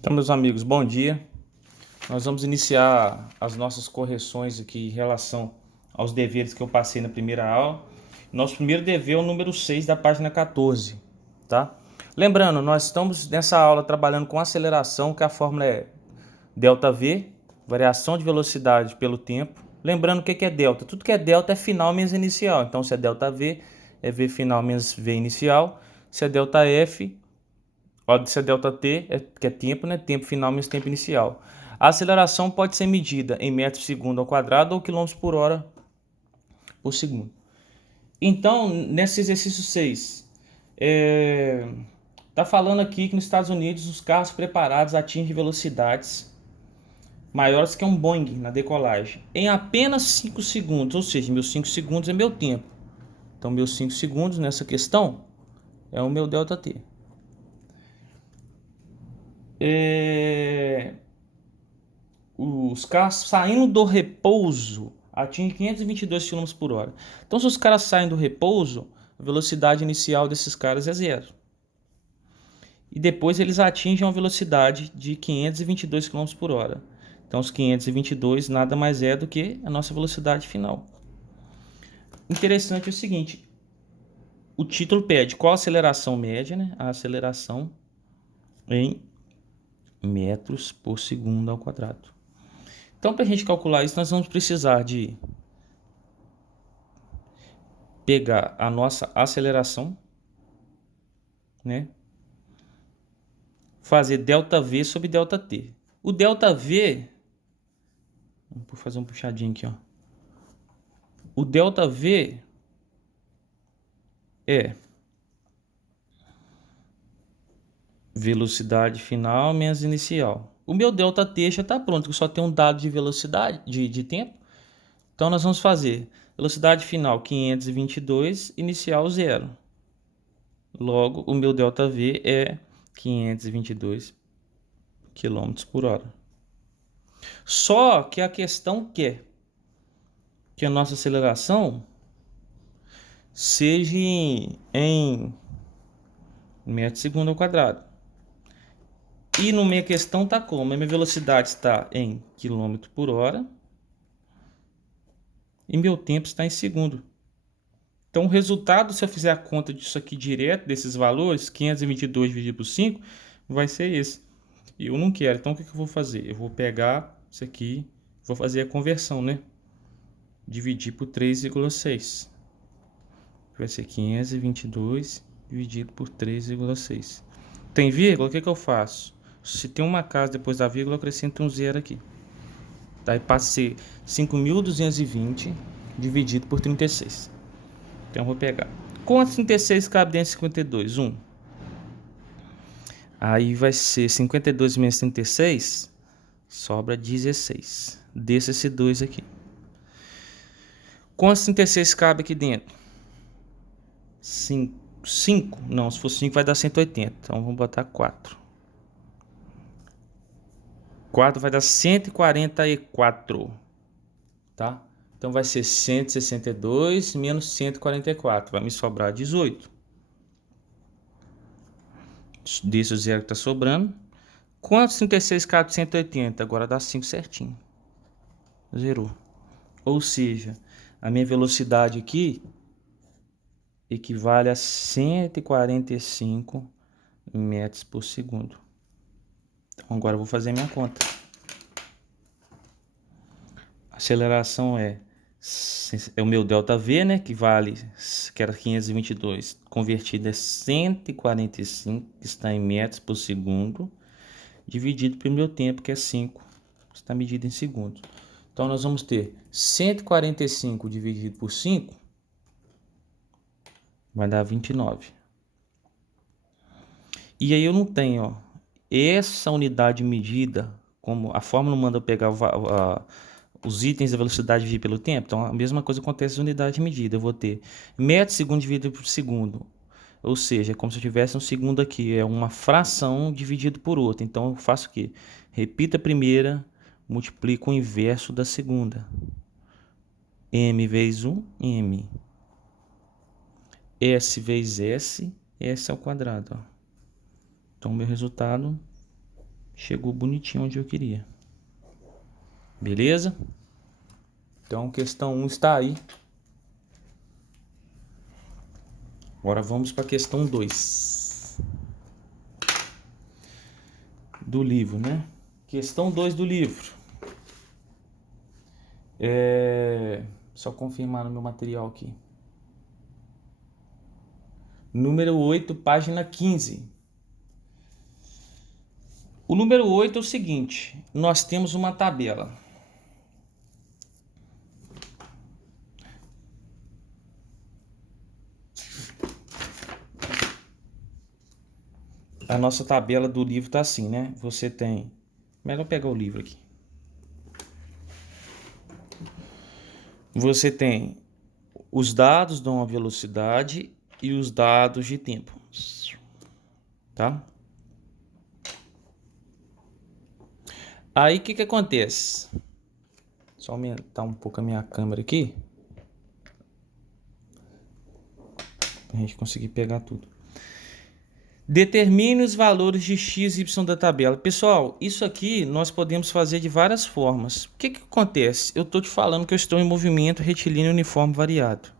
Então, meus amigos, bom dia. Nós vamos iniciar as nossas correções aqui em relação aos deveres que eu passei na primeira aula. Nosso primeiro dever é o número 6 da página 14, tá? Lembrando, nós estamos nessa aula trabalhando com aceleração, que a fórmula é ΔV, variação de velocidade pelo tempo. Lembrando o que é delta. Tudo que é delta é final menos inicial. Então, se é ΔV, é V final menos V inicial. Se é ΔF, se é ΔT, que é tempo, né? Tempo final menos tempo inicial. A aceleração pode ser medida em metros por segundo ao quadrado ou quilômetros por hora por segundo. Então, nesse exercício 6, tá falando aqui que nos Estados Unidos os carros preparados atingem velocidades maiores que um Boeing na decolagem em apenas 5 segundos, ou seja, meus 5 segundos é meu tempo. Então, meus 5 segundos nessa questão é o meu ΔT. Os carros saindo do repouso atingem 522 km por hora. Então, se os caras saem do repouso, a velocidade inicial desses caras é zero. E depois eles atingem uma velocidade de 522 km por hora. Então, os 522 nada mais é do que a nossa velocidade final. Interessante é o seguinte: o título pede qual a aceleração média, né? A aceleração em metros por segundo ao quadrado. Então, para a gente calcular isso, nós vamos precisar de pegar a nossa aceleração, né? Fazer ΔV sobre ΔT. O ΔV, vou fazer um puxadinho aqui, ó. O ΔV é velocidade final menos inicial. O meu ΔT já está pronto, que só tem um dado de velocidade, de tempo. Então nós vamos fazer velocidade final 522, inicial 0. Logo, o meu ΔV é 522 km por hora. Só que a questão quer que a nossa aceleração seja em metro por segundo ao quadrado. E no minha questão está como? A minha velocidade está em quilômetro por hora e meu tempo está em segundo. Então o resultado, se eu fizer a conta disso aqui direto, desses valores, 522 dividido por 5, vai ser esse. E eu não quero, então o que eu vou fazer? Eu vou pegar isso aqui, vou fazer a conversão, né? Dividir por 3,6. Vai ser 522 dividido por 3,6. Tem vírgula? O que eu faço? Se tem uma casa depois da vírgula, eu acrescento um zero aqui. Daí passa a ser 5.220 dividido por 36. Então eu vou pegar. Quantos 36 cabe dentro de 52? 1. Aí vai ser 52 menos 36, sobra 16. Desce esse 2 aqui. Quantos 36 cabe aqui dentro? 5. Não, se for 5 vai dar 180. Então vamos botar 4. 4 vai dar 144, tá? Então vai ser 162 menos 144, vai me sobrar 18. Desse o zero que tá sobrando. Quantos 36 cabe 180? Agora dá 5 certinho. Zerou. Ou seja, a minha velocidade aqui equivale a 145 metros por segundo. Então agora eu vou fazer a minha conta. A aceleração é o meu ΔV, né, que era 522, convertido é 145, que está em metros por segundo, dividido pelo meu tempo, que é 5, que está medido em segundos. Então nós vamos ter 145 dividido por 5, vai dar 29. E aí eu não tenho, ó, essa unidade medida, como a fórmula manda eu pegar os itens da velocidade dividida pelo tempo. Então a mesma coisa acontece na unidade de medida. Eu vou ter metro segundo dividido por segundo. Ou seja, é como se eu tivesse um segundo aqui. É uma fração dividido por outra. Então eu faço o quê? Repito a primeira, multiplico o inverso da segunda. M vezes 1, M. S vezes S, S ao quadrado. Ó. Então meu resultado chegou bonitinho onde eu queria. Beleza? Então, questão 1 está aí. Agora vamos para a questão 2 do livro, né? Questão 2 do livro. Só confirmar no meu material aqui. Número 8, página 15. O número 8 é o seguinte. Nós temos uma tabela. A nossa tabela do livro tá assim, né? Você tem... Melhor pegar o livro aqui. Você tem os dados de uma velocidade e os dados de tempo. Tá? Aí, o que acontece? Só aumentar um pouco a minha câmera aqui. Pra gente conseguir pegar tudo. Determine os valores de x e y da tabela. Pessoal, isso aqui nós podemos fazer de várias formas. O que acontece? Eu estou te falando que eu estou em movimento retilíneo uniforme variado.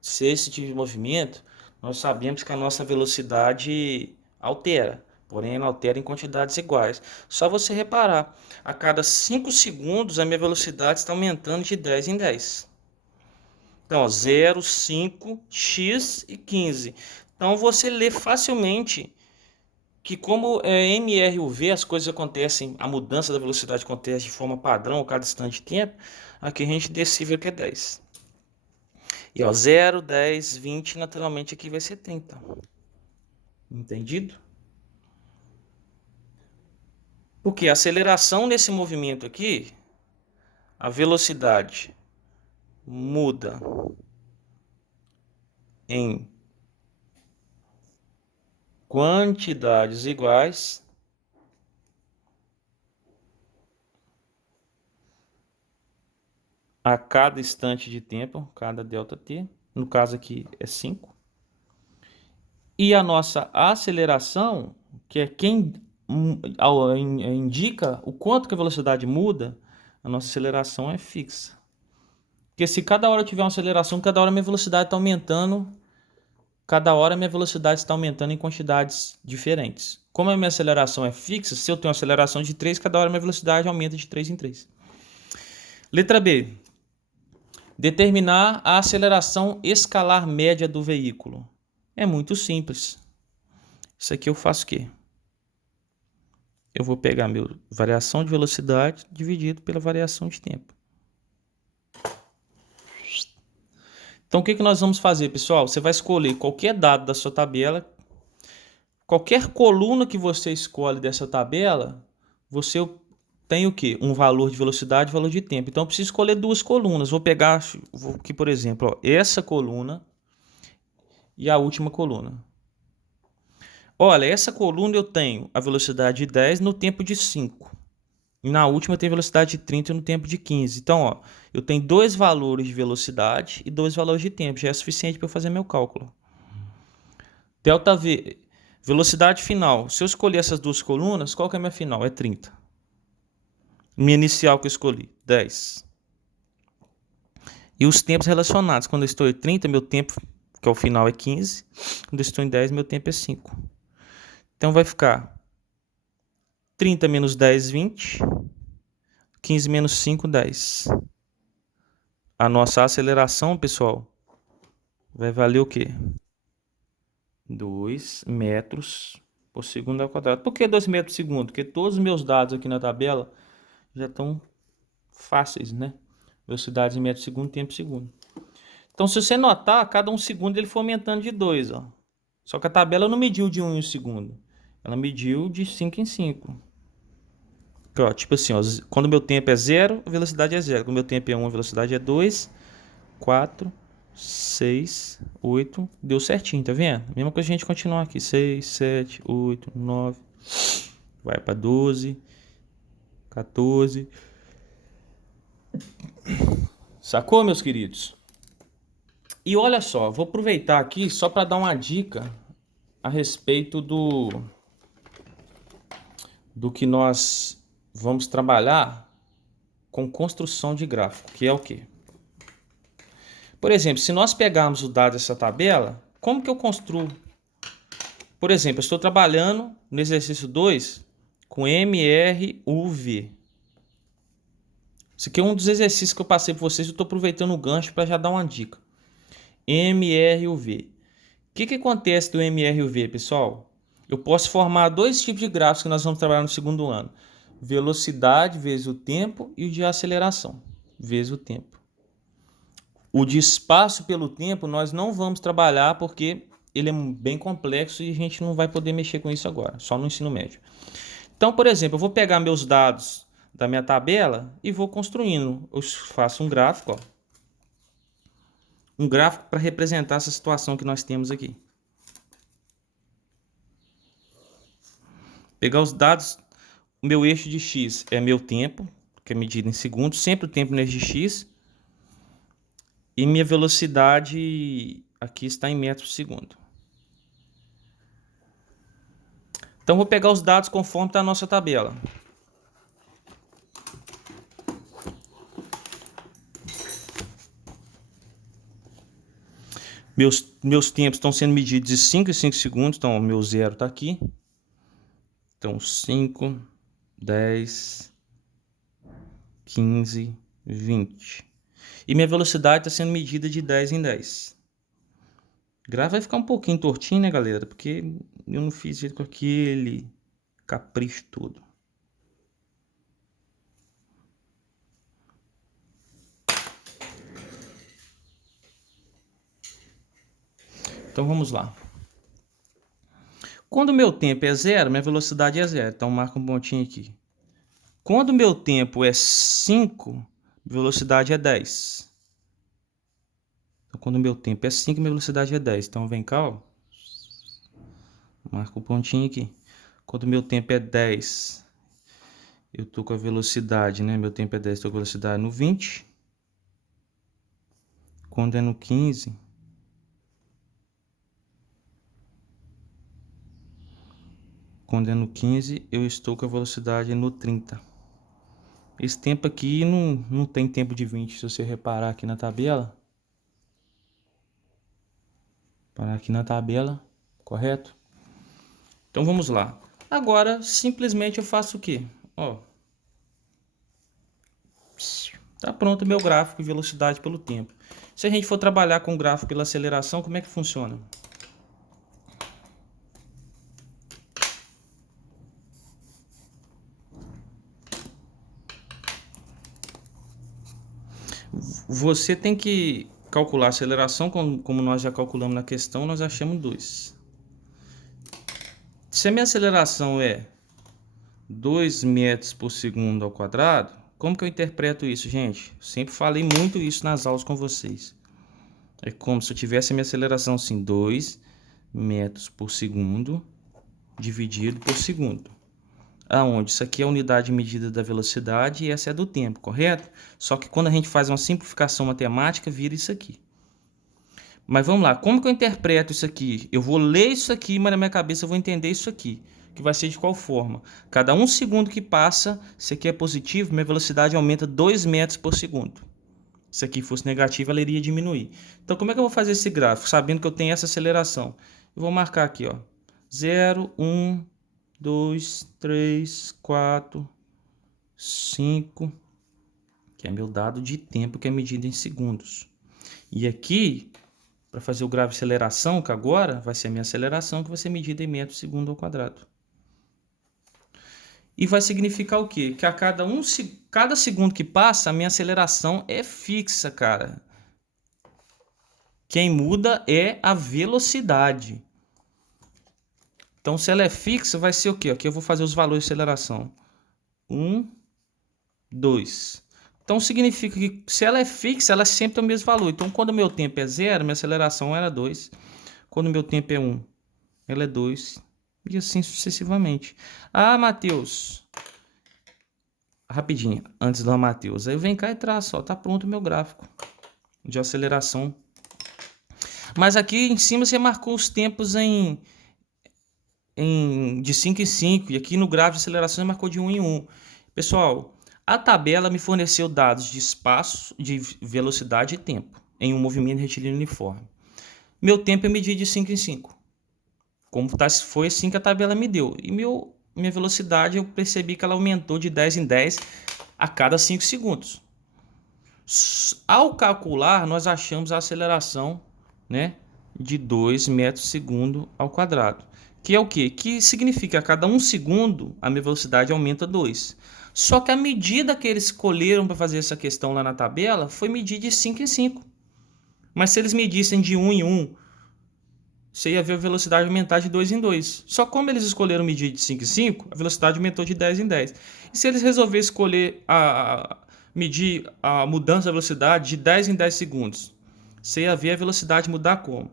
Se esse tipo de movimento, nós sabemos que a nossa velocidade altera. Porém, ela altera em quantidades iguais. Só você reparar, a cada 5 segundos a minha velocidade está aumentando de 10 em 10. Então, ó, 0, 5, x e 15. Então você lê facilmente que como é MR ou V, as coisas acontecem, a mudança da velocidade acontece de forma padrão a cada instante de tempo, aqui a gente decifra que é 10. E ó, 0, 10, 20, naturalmente aqui vai ser 30. Entendido? Porque a aceleração nesse movimento aqui, a velocidade muda em quantidades iguais a cada instante de tempo, cada ΔT, no caso aqui é 5. E a nossa aceleração, que é quem indica o quanto que a velocidade muda, a nossa aceleração é fixa. Porque se cada hora eu tiver uma aceleração, cada hora minha velocidade está aumentando, cada hora minha velocidade está aumentando em quantidades diferentes. Como a minha aceleração é fixa, se eu tenho uma aceleração de 3, cada hora minha velocidade aumenta de 3 em 3. Letra B. Determinar a aceleração escalar média do veículo. É muito simples. Isso aqui eu faço o quê? Eu vou pegar minha variação de velocidade dividido pela variação de tempo. Então, o que nós vamos fazer, pessoal? Você vai escolher qualquer dado da sua tabela. Qualquer coluna que você escolhe dessa tabela, você tem o quê? Um valor de velocidade e valor de tempo. Então, eu preciso escolher duas colunas. Vou pegar aqui, por exemplo, ó, essa coluna e a última coluna. Olha, essa coluna eu tenho a velocidade de 10 no tempo de 5. E na última eu tenho velocidade de 30 no tempo de 15. Então, ó, eu tenho dois valores de velocidade e dois valores de tempo. Já é suficiente para eu fazer meu cálculo. Delta V, velocidade final. Se eu escolher essas duas colunas, qual que é a minha final? É 30. Minha inicial que eu escolhi, 10. E os tempos relacionados. Quando eu estou em 30, meu tempo, que é o final, é 15. Quando eu estou em 10, meu tempo é 5. Então vai ficar 30 menos 10, 20. 15 menos 5, 10. A nossa aceleração, pessoal, vai valer o quê? 2 metros por segundo ao quadrado. Por que 2 metros por segundo? Porque todos os meus dados aqui na tabela já estão fáceis, né? Velocidade em metro por segundo, tempo por segundo. Então, se você notar, cada 1 segundo ele foi aumentando de 2, ó. Só que a tabela não mediu de 1 em 1 segundo. Ela mediu de 5 em 5. Ó, tipo assim, ó, quando meu tempo é 0, a velocidade é 0. Quando meu tempo é 1, a velocidade é 2, 4, 6, 8. Deu certinho, tá vendo? Mesma coisa a gente continuar aqui. 6, 7, 8, 9. Vai para 12, 14. Sacou, meus queridos? E olha só, vou aproveitar aqui só para dar uma dica a respeito do que nós vamos trabalhar com construção de gráfico, que é o quê? Por exemplo, se nós pegarmos o dado dessa tabela, como que eu construo? Por exemplo, eu estou trabalhando no exercício 2 com MRUV. Isso aqui é um dos exercícios que eu passei para vocês, eu estou aproveitando o gancho para já dar uma dica. MRUV. O que acontece do MRUV, pessoal? Eu posso formar dois tipos de gráficos que nós vamos trabalhar no segundo ano. Velocidade vezes o tempo e o de aceleração vezes o tempo. O de espaço pelo tempo nós não vamos trabalhar porque ele é bem complexo e a gente não vai poder mexer com isso agora, só no ensino médio. Então, por exemplo, eu vou pegar meus dados da minha tabela e vou construindo. Eu faço um gráfico, ó. Um gráfico para representar essa situação que nós temos aqui. Pegar os dados, o meu eixo de x é meu tempo, que é medido em segundos, sempre o tempo no eixo de x. E minha velocidade aqui está em metros por segundo. Então, vou pegar os dados conforme está a nossa tabela. Meus tempos estão sendo medidos de 5 em 5 segundos. Então, o meu zero está aqui. Então, 5, 10, 15, 20. E minha velocidade está sendo medida de 10 em 10. O gráfico vai ficar um pouquinho tortinho, né, galera? Porque eu não fiz jeito com aquele capricho todo. Então, vamos lá. Quando o meu tempo é zero, minha velocidade é zero. Então, marca um pontinho aqui. Quando o meu tempo é 5, velocidade é 10. Então, quando o meu tempo é 5, minha velocidade é 10. Então, vem cá, ó. Marca o pontinho aqui. Quando o meu tempo é 10, eu tô com a velocidade, né? Meu tempo é 10, tô com a velocidade no 20. Quando é no 15... Quando é no 15, eu estou com a velocidade no 30. Esse tempo aqui não tem tempo de 20, se você reparar aqui na tabela. Parar aqui na tabela, correto? Então vamos lá. Agora, simplesmente eu faço o quê? Ó, tá pronto o meu gráfico de velocidade pelo tempo. Se a gente for trabalhar com o gráfico pela aceleração, como é que funciona? Você tem que calcular a aceleração, como nós já calculamos na questão, nós achamos 2. Se a minha aceleração é 2 metros por segundo ao quadrado, como que eu interpreto isso, gente? Eu sempre falei muito isso nas aulas com vocês. É como se eu tivesse a minha aceleração assim, 2 metros por segundo dividido por segundo. Aonde isso aqui é a unidade medida da velocidade e essa é do tempo, correto? Só que quando a gente faz uma simplificação matemática, vira isso aqui. Mas vamos lá, como que eu interpreto isso aqui? Eu vou ler isso aqui, mas na minha cabeça eu vou entender isso aqui. Que vai ser de qual forma? Cada 1 segundo que passa, se aqui é positivo, minha velocidade aumenta 2 metros por segundo. Se aqui fosse negativo, ela iria diminuir. Então, como é que eu vou fazer esse gráfico, sabendo que eu tenho essa aceleração? Eu vou marcar aqui, ó, 0, 1, 2, 3, 4, 5, que é meu dado de tempo, que é medido em segundos. E aqui, para fazer o gráfico de aceleração, que agora vai ser a minha aceleração, que vai ser medida em metros por segundo ao quadrado. E vai significar o quê? Que a cada segundo que passa, a minha aceleração é fixa, cara. Quem muda é a velocidade. Então, se ela é fixa, vai ser o quê? Aqui eu vou fazer os valores de aceleração. 1, 2. Então, significa que se ela é fixa, ela sempre tem o mesmo valor. Então, quando o meu tempo é 0, minha aceleração era 2. Quando o meu tempo é 1, ela é 2. E assim sucessivamente. Ah, Matheus. Rapidinho, antes do Matheus. Aí vem cá e traça, ó. Tá pronto o meu gráfico de aceleração. Mas aqui em cima você marcou os tempos em de 5 em 5 e aqui no gráfico de aceleração marcou de 1 em 1. Pessoal, a tabela me forneceu dados de espaço, de velocidade e tempo em um movimento retilíneo uniforme. Meu tempo é medido de 5 em 5. Foi assim que a tabela me deu. E minha velocidade eu percebi que ela aumentou de 10 em 10 a cada 5 segundos. Ao calcular, nós achamos a aceleração, né, de 2 metros por segundo ao quadrado. Que é o quê? Que significa que a cada 1 segundo a minha velocidade aumenta 2. Só que a medida que eles escolheram para fazer essa questão lá na tabela foi medir de 5 em 5. Mas se eles medissem de 1 em 1, você ia ver a velocidade aumentar de 2 em 2. Só como eles escolheram medir de 5 em 5, a velocidade aumentou de 10 em 10. E se eles resolverem escolher medir a mudança da velocidade de 10 em 10 segundos, você ia ver a velocidade mudar como?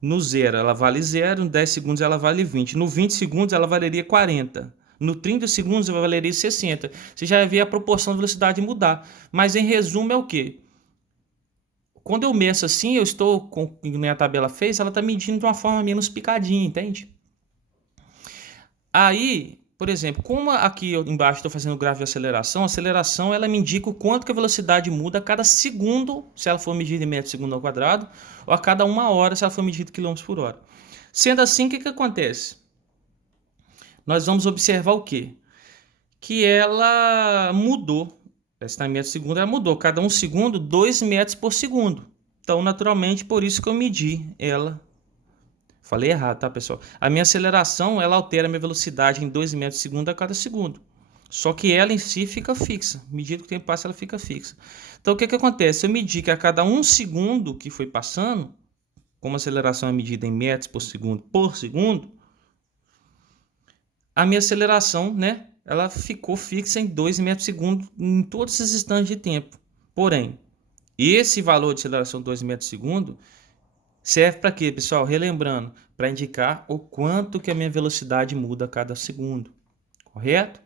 No 0 ela vale 0, no 10 segundos ela vale 20, no 20 segundos ela valeria 40, no 30 segundos ela valeria 60. Você já ia ver a proporção da velocidade mudar. Mas em resumo é o quê? Quando eu meço assim, eu estou com o que minha tabela fez, ela está medindo de uma forma menos picadinha, entende? Aí, por exemplo, como aqui embaixo estou fazendo o gráfico de aceleração, a aceleração ela me indica o quanto que a velocidade muda a cada segundo, se ela for medida em metro segundo ao quadrado, ou a cada 1 hora, se ela for medida em quilômetros por hora. Sendo assim, o que acontece? Nós vamos observar o quê? Que ela mudou. Essa metro segundo ela mudou. Cada 1 segundo, 2 metros por segundo. Então, naturalmente, por isso que eu medi ela. Falei errado, tá, pessoal? A minha aceleração, ela altera a minha velocidade em 2 metros por segundo a cada segundo. Só que ela em si fica fixa. Medida que o tempo passa, ela fica fixa. Então, o que acontece? Eu medi que a cada 1 segundo que foi passando, como a aceleração é medida em metros por segundo, a minha aceleração, né, ela ficou fixa em 2 metros por segundo em todos esses instantes de tempo. Porém, esse valor de aceleração 2 metros por segundo serve para quê, pessoal? Relembrando, para indicar o quanto que a minha velocidade muda a cada segundo, correto?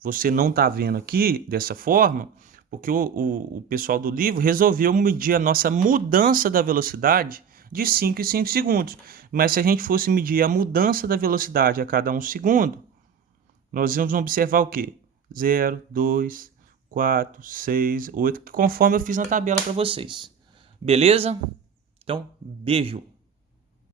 Você não está vendo aqui dessa forma, porque o pessoal do livro resolveu medir a nossa mudança da velocidade de 5 em 5 segundos. Mas se a gente fosse medir a mudança da velocidade a cada 1 segundo, nós vamos observar o quê? 0, 2, 4, 6, 8, conforme eu fiz na tabela para vocês. Beleza? Então, beijo!